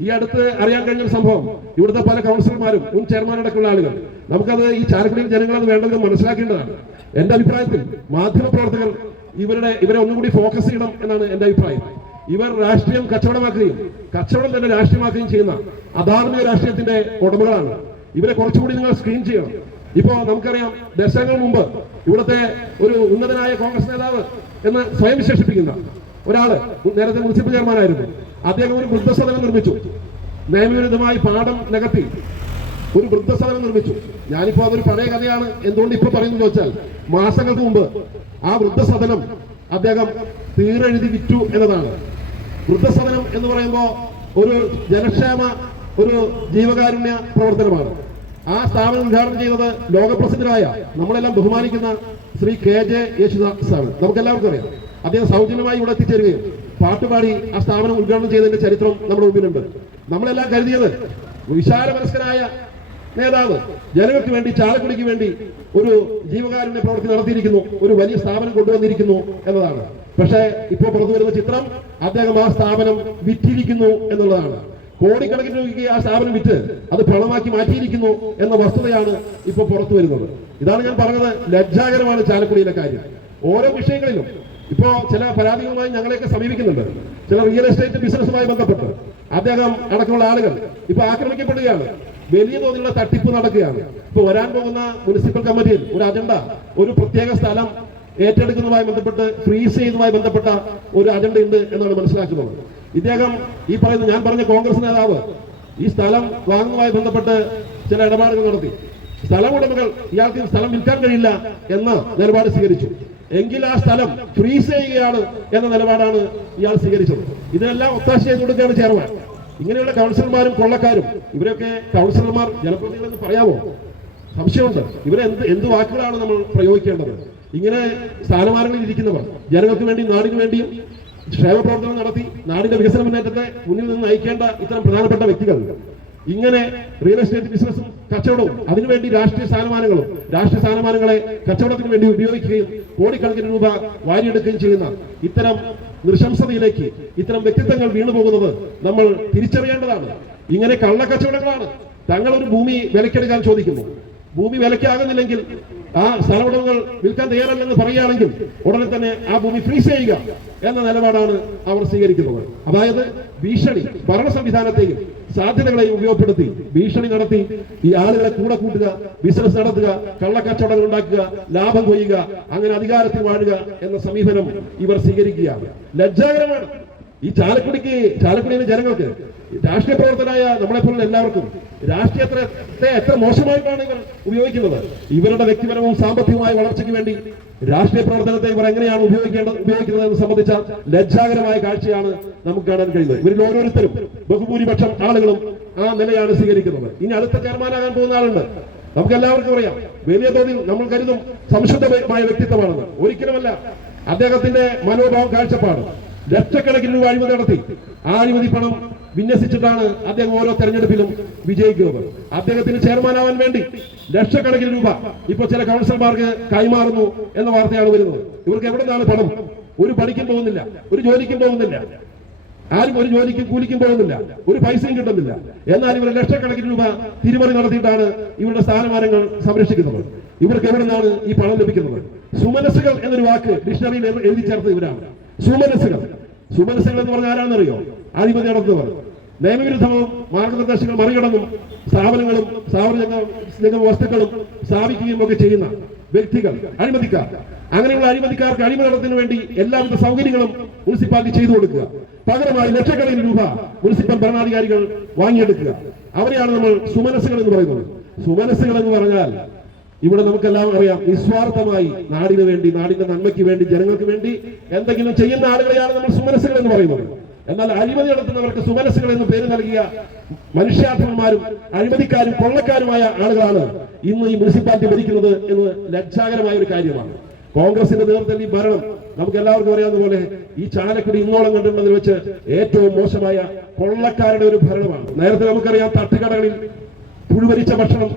ഈ അടുത്ത് അറിയാൻ കഴിഞ്ഞ സംഭവം. ഇവിടുത്തെ പല കൗൺസിലർമാരും മുൻ ചെയർമാനടക്കമുള്ള ആളുകൾ. നമുക്കത് ഈ ചാരക്കുടിയിൽ ജനങ്ങൾ അത് വേണ്ടത് മനസ്സിലാക്കേണ്ടതാണ്. എന്റെ അഭിപ്രായത്തിൽ മാധ്യമ പ്രവർത്തകർ ഇവരുടെ ഇവരെ ഒന്നും കൂടി ഫോക്കസ് ചെയ്യണം എന്നാണ് എന്റെ അഭിപ്രായം. ഇവർ രാഷ്ട്രീയം കച്ചവടമാക്കുകയും കച്ചവടം തന്നെ രാഷ്ട്രീയമാക്കുകയും ചെയ്യുന്ന അധാർമിക രാഷ്ട്രീയത്തിന്റെ ഉടമകളാണ്. ഇവരെ കുറച്ചുകൂടി നിങ്ങൾ സ്ക്രീൻ ചെയ്യണം. ഇപ്പോ നമുക്കറിയാം ദശകങ്ങൾ മുമ്പ് ഇവിടുത്തെ ഒരു ഉന്നതനായ കോൺഗ്രസ് നേതാവ് എന്ന് സ്വയം വിശേഷിപ്പിക്കുന്ന ഒരാൾ നേരത്തെ മുനിസിപ്പൽ ചെയർമാനായിരുന്നു. അദ്ദേഹം ഒരു വൃദ്ധസദനം നിർമ്മിച്ചു. നിയമവിരുദ്ധമായി പാടം നികത്തി ഒരു വൃദ്ധസദനം നിർമ്മിച്ചു. ഞാനിപ്പോ അതൊരു പഴയ കഥയാണ്. എന്തുകൊണ്ട് ഇപ്പൊ പറയുന്നു ചോദിച്ചാൽ മാസങ്ങൾക്ക് മുമ്പ് ആ വൃദ്ധസദനം അദ്ദേഹം തീരെഴുതി വിറ്റു എന്നതാണ്. വൃദ്ധസദനം എന്ന് പറയുമ്പോൾ ഒരു ജനക്ഷേമ ഒരു ജീവകാരുണ്യ പ്രവർത്തനമാണ്. ആ സ്ഥാപനം ഉദ്ഘാടനം ചെയ്തത് ലോകപ്രസിദ്ധരായ നമ്മളെല്ലാം ബഹുമാനിക്കുന്ന ശ്രീ കെ ജെ യേശുദാസ് ആണ് നമുക്കെല്ലാവർക്കും അറിയാം. അദ്ദേഹം സൗജന്യമായി ഇവിടെ എത്തിച്ചേരുകയും പാട്ടുപാടി ആ സ്ഥാപനം ഉദ്ഘാടനം ചെയ്തതിന്റെ ചരിത്രം നമ്മുടെ മുമ്പിലുണ്ട്. നമ്മളെല്ലാം കരുതിയത് വിശാല മനസ്കനായ നേതാവ് ജനങ്ങൾക്ക് വേണ്ടി ചാലക്കുടിക്ക് വേണ്ടി ഒരു ജീവകാരുണ്യ പ്രവൃത്തി നടത്തിയിരിക്കുന്നു ഒരു വലിയ സ്ഥാപനം കൊണ്ടുവന്നിരിക്കുന്നു എന്നതാണ്. പക്ഷേ ഇപ്പോൾ പുറത്തു വരുന്ന ചിത്രം അദ്ദേഹം ആ സ്ഥാപനം വിറ്റിരിക്കുന്നു എന്നുള്ളതാണ്. കോടിക്കണക്കിന് രൂപയ്ക്ക് ആ സ്ഥാപനം വിറ്റ് അത് പണമാക്കി മാറ്റിയിരിക്കുന്നു എന്ന വസ്തുതയാണ് ഇപ്പോൾ പുറത്തു വരുന്നത്. ഇതാണ് ഞാൻ പറഞ്ഞത് ലജ്ജാകരമാണ് ചാലക്കുടിയിലെ കാര്യം. ഓരോ വിഷയങ്ങളിലും ഇപ്പോ ചില പരാതികളുമായി ഞങ്ങളെയൊക്കെ സമീപിക്കുന്നുണ്ട്. ചില റിയൽ എസ്റ്റേറ്റ് ബിസിനസ്സുമായി ബന്ധപ്പെട്ട്. അദ്ദേഹം അടക്കമുള്ള ആളുകൾ ഇപ്പൊ ആക്രമിക്കപ്പെടുകയാണ്. വലിയ തോതിലുള്ള തട്ടിപ്പ് നടക്കുകയാണ്. ഇപ്പൊ വരാൻ പോകുന്ന മുനിസിപ്പൽ കമ്മിറ്റിയിൽ ഒരു അജണ്ട ഒരു പ്രത്യേക സ്ഥലം ഏറ്റെടുക്കുന്നതുമായി ബന്ധപ്പെട്ട് ഫ്രീസ് ചെയ്യുന്നതുമായി ബന്ധപ്പെട്ട ഒരു അജണ്ട ഉണ്ട് എന്നാണ് മനസ്സിലാക്കുന്നത്. ഇദ്ദേഹം ഈ പറയുന്ന ഞാൻ പറഞ്ഞ കോൺഗ്രസ് നേതാവ് ഈ സ്ഥലം വാങ്ങുന്നതുമായി ബന്ധപ്പെട്ട് ചില ഇടപാടുകൾ നടത്തി. സ്ഥലം ഉടമകൾ ഇയാൾക്ക് സ്ഥലം വിൽക്കാൻ കഴിയില്ല എന്ന് നിലപാട് സ്വീകരിച്ചു. എങ്കിൽ ആ സ്ഥലം ഫ്രീസ് ചെയ്യുകയാണ് എന്ന നിലപാടാണ് ഇയാൾ സ്വീകരിച്ചത്. ഇതിനെല്ലാം ഒത്താശ ചെയ്ത് കൊടുക്കുകയാണ് ചെയർമാൻ. ഇങ്ങനെയുള്ള കൗൺസിലർമാരും കൊള്ളക്കാരും ഇവരൊക്കെ കൗൺസിലർമാർ ജനപ്രതിനിധികളെന്ന് പറയാമോ? സംശയമുണ്ട്. ഇവരെ എന്ത് എന്ത് വാക്കുകളാണ് നമ്മൾ പ്രയോഗിക്കേണ്ടത്? ഇങ്ങനെ സ്ഥാനമാനങ്ങളിൽ ഇരിക്കുന്നവർ ജനങ്ങൾക്ക് വേണ്ടിയും നാടിന് വേണ്ടിയും ക്ഷേമ പ്രവർത്തനം നടത്തി നാടിന്റെ വികസന മുന്നേറ്റത്തെ മുന്നിൽ നിന്ന് നയിക്കേണ്ട ഇത്തരം പ്രധാനപ്പെട്ട വ്യക്തികൾ ഇങ്ങനെ റിയൽ എസ്റ്റേറ്റ് ബിസിനസ്സും കച്ചവടവും അതിനുവേണ്ടി രാഷ്ട്രീയ സ്ഥാനമാനങ്ങളും രാഷ്ട്രീയ സ്ഥാനമാനങ്ങളെ കച്ചവടത്തിന് വേണ്ടി ഉപയോഗിക്കുകയും കോടിക്കണക്കിന് രൂപ വാരിയെടുക്കുകയും ചെയ്യുന്ന ഇത്തരം നൃശംസതയിലേക്ക് ഇത്തരം വ്യക്തിത്വങ്ങൾ വീണുപോകുന്നത് നമ്മൾ തിരിച്ചറിയേണ്ടതാണ്. ഇങ്ങനെ കള്ളക്കച്ചവടങ്ങളാണ് തങ്ങൾ ഒരു ഭൂമി വിലക്കെടുക്കാൻ ചോദിക്കുന്നു. ഭൂമി വിലക്കാകുന്നില്ലെങ്കിൽ ആ സ്ഥലമുടമകൾ വിൽക്കാൻ തയ്യാറല്ലെന്ന് പറയുകയാണെങ്കിൽ ഉടനെ തന്നെ ആ ഭൂമി ഫ്രീസ് ചെയ്യുക എന്ന നിലപാടാണ് അവർ സ്വീകരിക്കുന്നത്. അതായത് ഭീഷണി ഭരണ സംവിധാനത്തെയും സാധ്യതകളെയും ഉപയോഗപ്പെടുത്തി ഭീഷണി നടത്തി ഈ ആളുകളെ കൂടെ കൂട്ടുക ബിസിനസ് നടത്തുക കള്ളക്കച്ചവടങ്ങൾ ഉണ്ടാക്കുക ലാഭം കൊയ്യുക അങ്ങനെ അധികാരത്തിൽ വാഴുക എന്ന സമീപനം ഇവർ സ്വീകരിക്കുകയാണ്. ലജ്ജാകരമാണ്. ഈ ചാലക്കുടിക്ക് ചാലക്കുടിയിലെ ജനങ്ങൾക്ക് രാഷ്ട്രീയ പ്രവർത്തനായ നമ്മളെ പോലുള്ള എല്ലാവർക്കും രാഷ്ട്രീയത്തെ എത്ര മോശമായിട്ടാണ് ഇവർ ഉപയോഗിക്കുന്നത്. ഇവരുടെ വ്യക്തിപരവും സാമ്പത്തികവുമായ വളർച്ചയ്ക്ക് വേണ്ടി രാഷ്ട്രീയ പ്രവർത്തനത്തെ ഇവർ എങ്ങനെയാണ് ഉപയോഗിക്കേണ്ടത് ഉപയോഗിക്കുന്നത് എന്ന് സംബന്ധിച്ച ലജ്ജാകരമായ കാഴ്ചയാണ് നമുക്ക് കാണാൻ കഴിയുന്നത്. ഇവരിൽ ഓരോരുത്തരും ബഹുഭൂരിപക്ഷം ആളുകളും ആ നിലയാണ് സ്വീകരിക്കുന്നത്. ഇനി അടുത്ത ചെയർമാനാകാൻ പോകുന്ന ആളുണ്ട്. നമുക്ക് എല്ലാവർക്കും അറിയാം. വലിയ തോതിൽ നമ്മൾ കരുതും സംശുദ്ധമായ വ്യക്തിത്വമാണെന്ന്. ഒരിക്കലുമല്ല. അദ്ദേഹത്തിന്റെ മനോഭാവം കാഴ്ചപ്പാട്. ലക്ഷക്കണക്കിന് രൂപ അഴിമതി നടത്തി. ആ അഴിമതി പണം വിന്യസിച്ചിട്ടാണ് അദ്ദേഹം ഓരോ തെരഞ്ഞെടുപ്പിലും വിജയിക്കുന്നത് അദ്ദേഹത്തിന് ചെയർമാനാവാൻ വേണ്ടി ലക്ഷക്കണക്കിന് രൂപ ഇപ്പൊ ചില കൗൺസിലർമാർക്ക് കൈമാറുന്നു എന്ന വാർത്തയാണ് വരുന്നത്. ഇവർക്ക് എവിടെ നിന്നാണ് പണം? ഒരു പണിക്കും പോകുന്നില്ല ഒരു ജോലിക്കും പോകുന്നില്ല. ആരും ഒരു ജോലിക്കും കൂലിക്കും പോകുന്നില്ല ഒരു പൈസയും കിട്ടുന്നില്ല. എന്നാൽ ഇവർ ലക്ഷക്കണക്കിന് രൂപ തിരിമറി നടത്തിയിട്ടാണ് ഇവരുടെ സ്ഥാനമാനങ്ങൾ സംരക്ഷിക്കുന്നത്. ഇവർക്ക് എവിടെ നിന്നാണ് ഈ പണം ലഭിക്കുന്നത്? സുമനസ്സുകൾ എന്നൊരു വാക്ക് ഡിക്ഷണറിയിൽ എഴുതി ചേർത്ത് ഇവരാണ്. സുമനസ്സുകൾ. സുമനസ്സുകൾ എന്ന് പറഞ്ഞാൽ ആരാണെന്നറിയോ? ആധിപത്യം നടത്തുന്നവർ. നിയമവിരുദ്ധവും മാർഗനിർദ്ദേശങ്ങൾ മറികടന്നും സ്ഥാപനങ്ങളും സ്ഥാപന വസ്തുക്കളും സ്ഥാപിക്കുകയും ഒക്കെ ചെയ്യുന്ന വ്യക്തികൾ അഴിമതിക്കാർ. അങ്ങനെയുള്ള അഴിമതിക്കാർക്ക് അഴിമതി നടത്തുന്നതിന് വേണ്ടി എല്ലാവിധ സൗകര്യങ്ങളും മുനിസിപ്പാലിറ്റി ചെയ്തു കൊടുക്കുക. പകരമായി ലക്ഷക്കണക്കിന് രൂപ മുനിസിപ്പൽ ഭരണാധികാരികൾ വാങ്ങിയെടുക്കുക. അവരെയാണ് നമ്മൾ സുമനസ്സുകൾ എന്ന് പറയുന്നത്. സുമനസ്സുകൾ എന്ന് പറഞ്ഞാൽ ഇവിടെ നമുക്കെല്ലാം അറിയാം നിസ്വാർത്ഥമായി നാടിന് വേണ്ടി നാടിന്റെ നന്മയ്ക്ക് വേണ്ടി ജനങ്ങൾക്ക് വേണ്ടി എന്തെങ്കിലും ചെയ്യുന്ന ആളുകളെയാണ് നമ്മൾ സുമനസ്സുകൾ എന്ന് പറയുന്നത്. എന്നാൽ അഴിമതി നടത്തുന്നവർക്ക് സുമനസ്സുകൾ എന്ന് പേര് നൽകിയ മനുഷ്യാധിപന്മാരും അഴിമതിക്കാരും കൊള്ളക്കാരുമായ ആളുകളാണ് ഇന്ന് ഈ മുനിസിപ്പാലിറ്റി ഭരിക്കുന്നത് എന്ന് ലജ്ജാകരമായ ഒരു കാര്യമാണ്. കോൺഗ്രസിന്റെ നേതൃത്വത്തിൽ ഈ ഭരണം നമുക്ക് എല്ലാവർക്കും അറിയാവുന്ന പോലെ ഈ ചാലക്കുടി ഇന്നോളം കണ്ടിട്ടുള്ളതിൽ വെച്ച് ഏറ്റവും മോശമായ കൊള്ളക്കാരുടെ ഒരു ഭരണമാണ്. നേരത്തെ നമുക്കറിയാം തട്ടുകടകളിൽ പുഴുവരിച്ച ഭക്ഷണം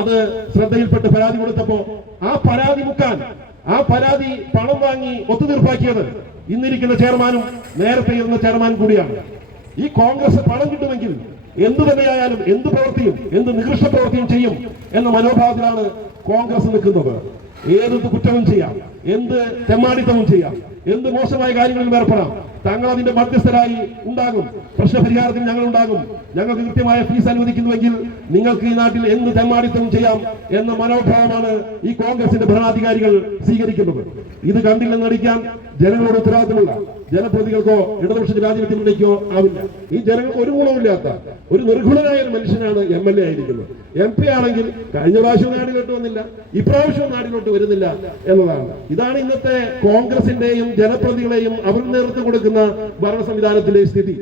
അത് ശ്രദ്ധയിൽപ്പെട്ട് പരാതി കൊടുത്തപ്പോ ആ പരാതി മുക്കാൻ ആ പരാതി പണം വാങ്ങി ഒത്തുതീർപ്പാക്കിയത് ഇന്നിരിക്കുന്ന ചെയർമാനും നേരത്തെ ഇരുന്ന ചെയർമാൻ കൂടിയാണ്. ഈ കോൺഗ്രസ് പണം കിട്ടുമെങ്കിൽ എന്തു തന്നെയായാലും എന്ത് പ്രവർത്തിയും എന്ത് നികൃഷ്ട പ്രവർത്തിയും ചെയ്യും എന്ന മനോഭാവത്തിലാണ് കോൺഗ്രസ് നിൽക്കുന്നത്. ഏത് കുറ്റവും ചെയ്യാം. എന്ത് തെമ്മാടിത്തവും ചെയ്യാം. എന്ത് മോശമായ കാര്യങ്ങളിൽ ഏർപ്പെടാം. താങ്കൾ അതിന്റെ മധ്യസ്ഥരായി ഉണ്ടാകും. പ്രശ്നപരിഹാരത്തിന് ഞങ്ങൾ ഉണ്ടാകും. ഞങ്ങൾക്ക് കൃത്യമായ ഫീസ് അനുവദിക്കുന്നുവെങ്കിൽ നിങ്ങൾക്ക് ഈ നാട്ടിൽ എന്ത് തെമ്മാടിത്തവും ചെയ്യാം എന്ന മനോഭാവമാണ് ഈ കോൺഗ്രസിന്റെ ഭരണാധികാരികൾ സ്വീകരിക്കുന്നത്. ഇത് കണ്ടില്ലെന്ന് നടിക്കാൻ ജനങ്ങളോട് ഉത്തരവാദിത്തമില്ല. ജനപ്രതികൾക്കോ ഇടതുപക്ഷ ജനാധിപത്യ ആവില്ല. ഈ ജനങ്ങൾക്ക് ഒരു ഗുണവുമില്ലാത്ത ഒരു നിർഗുണനായ മനുഷ്യനാണ് എം എൽ എ ആയിരിക്കുന്നത്. എം പി ആണെങ്കിൽ കഴിഞ്ഞ പ്രാവശ്യം നാടിലോട്ട് വന്നില്ല ഇപ്രാവശ്യവും നാടിലോട്ട് വരുന്നില്ല എന്നതാണ്. ഇതാണ് ഇന്നത്തെ കോൺഗ്രസിന്റെയും ജനപ്രതികളെയും അവർ നേതൃത്വം കൊടുക്കുന്ന ഭരണ സംവിധാനത്തിലെ സ്ഥിതി.